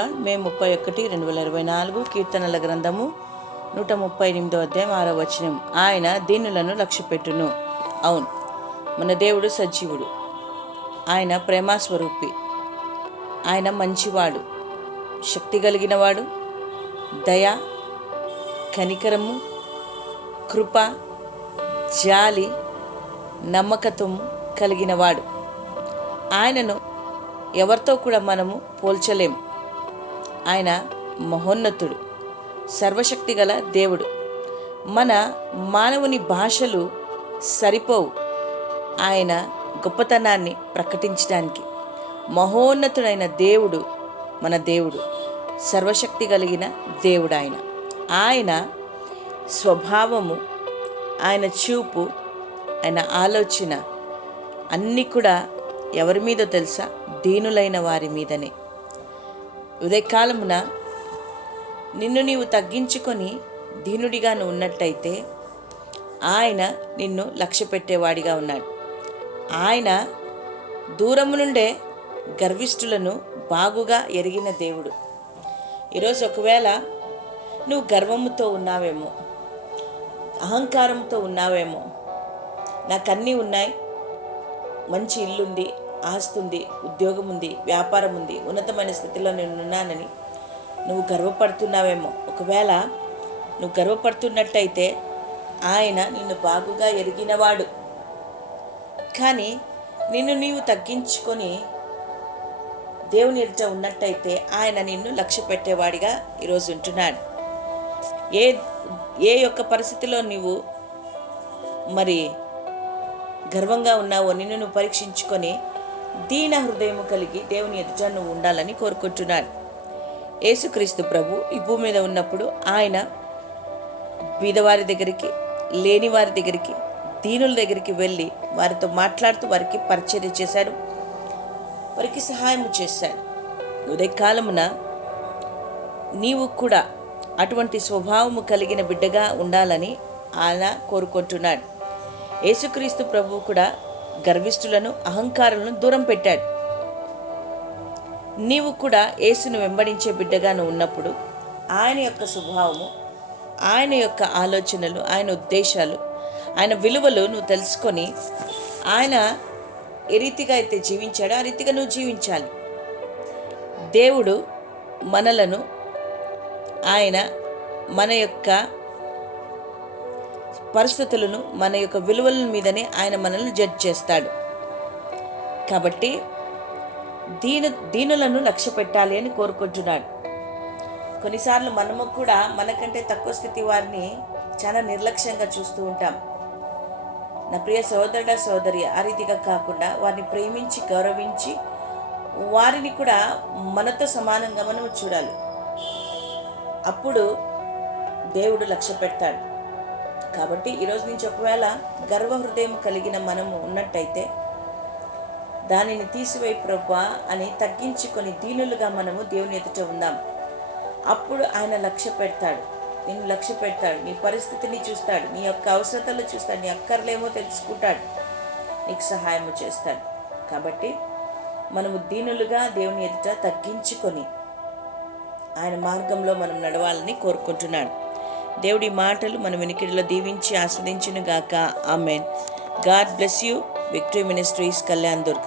మే ముప్పై ఒకటి రెండు వేల ఇరవై నాలుగు కీర్తనల గ్రంథము నూట ముప్పై ఎనిమిదో అధ్యాయం ఆరో వచనం. ఆయన దీనులను లక్ష్యపెట్టును. అవును మన దేవుడు సజీవుడు. ఆయన ప్రేమాస్వరూపి. ఆయన మంచివాడు. శక్తి కలిగినవాడు. దయ కనికరము కృప జాలి నమ్మకత్వము కలిగినవాడు. ఆయనను ఎవరితో కూడా మనము పోల్చలేం. ఆయన మహోన్నతుడు సర్వశక్తి గల దేవుడు. మన మానవుని భాషలు సరిపోవు. ఆయన గొప్పతనాన్ని ప్రకటించడానికి మహోన్నతుడైన దేవుడు మన దేవుడు సర్వశక్తి కలిగిన దేవుడు ఆయన. ఆయన స్వభావము ఆయన చూపు ఆయన ఆలోచన అన్నీ కూడా ఎవరి మీదో తెలుసా? దీనులైన వారి మీదనే. ఉదయకాలమున నిన్ను నీవు తగ్గించుకొని దీనుడిగా నువ్వు ఉన్నట్టయితే ఆయన నిన్ను లక్ష్య పెట్టేవాడిగా ఉన్నాడు. ఆయన దూరము నుండే గర్విష్ఠులను బాగుగా ఎరిగిన దేవుడు. ఈరోజు ఒకవేళ నువ్వు గర్వముతో ఉన్నావేమో అహంకారంతో ఉన్నావేమో నాకు అన్నీ ఉన్నాయి మంచి ఇల్లుంది ఆస్తి ఉంది ఉద్యోగం ఉంది వ్యాపారం ఉంది ఉన్నతమైన స్థితిలో నేను ఉన్నానని నువ్వు గర్వపడుతున్నావేమో. ఒకవేళ నువ్వు గర్వపడుతున్నట్టయితే ఆయన నిన్ను బాగుగా ఎరిగినవాడు. కానీ నిన్ను నీవు తగ్గించుకొని దేవుని ఎదుట ఉన్నట్టయితే ఆయన నిన్ను లక్ష్య పెట్టేవాడిగా ఈరోజు ఉంటున్నాడు. ఏ ఏ యొక్క పరిస్థితిలో నీవు మరి గర్వంగా ఉన్నావో నిన్ను నువ్వు పరీక్షించుకొని దీన హృదయము కలిగి దేవుని ఎదుట నువ్వు ఉండాలని కోరుకుంటున్నాను. యేసుక్రీస్తు ప్రభు ఈ భూమి మీద ఉన్నప్పుడు ఆయన బీదవారి దగ్గరికి లేని వారి దగ్గరికి దీనుల దగ్గరికి వెళ్ళి వారితో మాట్లాడుతూ వారికి పరిచర్య చేశాడు. వారికి సహాయం చేశాడు. ఉదయకాలమున నీవు కూడా అటువంటి స్వభావము కలిగిన బిడ్డగా ఉండాలని ఆయన కోరుకుంటున్నాడు. యేసుక్రీస్తు ప్రభువు కూడా గర్విష్ఠులను అహంకారులను దూరం పెట్టాడు. నీవు కూడా యేసును వెంబడించే బిడ్డగాను ఉన్నప్పుడు ఆయన యొక్క స్వభావము ఆయన యొక్క ఆలోచనలు ఆయన ఉద్దేశాలు ఆయన విలువలు నువ్వు తెలుసుకొని ఆయన ఏ రీతిగా అయితే జీవించాడో ఆ రీతిగా నువ్వు జీవించాలి. దేవుడు మనలను ఆయన మన యొక్క పరిస్థితులను మన యొక్క విలువల మీదనే ఆయన మనల్ని జడ్జ్ చేస్తాడు. కాబట్టి దీని దీనులను లక్ష్య పెట్టాలి అని కోరుకుంటున్నాడు. కొన్నిసార్లు మనము కూడా మనకంటే తక్కువ స్థితి వారిని చాలా నిర్లక్ష్యంగా చూస్తూ ఉంటాం. నా ప్రియ సోదరుడ సోదరి ఆ రీతిగా కాకుండా వారిని ప్రేమించి గౌరవించి వారిని కూడా మనతో సమానంగా మనం చూడాలి. అప్పుడు దేవుడు లక్ష్య పెడతాడు. కాబట్టి ఈరోజు నుంచి ఒకవేళ గర్వ హృదయం కలిగిన మనము ఉన్నట్టయితే దానిని తీసివేయి ప్రభా అని తగ్గించుకొని దీనులుగా మనము దేవుని ఎదుట ఉందాం. అప్పుడు ఆయన లక్ష్య పెడతాడు. నిన్ను లక్ష్య పెడతాడు. నీ పరిస్థితిని చూస్తాడు. నీ యొక్క అవసరతలు చూస్తాడు. నీ అక్కర్లేమో తెలుసుకుంటాడు. నీకు సహాయము చేస్తాడు. కాబట్టి మనము దీనులుగా దేవుని ఎదుట తగ్గించుకొని ఆయన మార్గంలో మనం నడవాలని కోరుకుంటున్నాడు. దేవుడి మాటలు మన వినికిడిలో దీవించి ఆస్వాదించునుగాక. Amen. God bless you. Victory ministries Kalyandurg.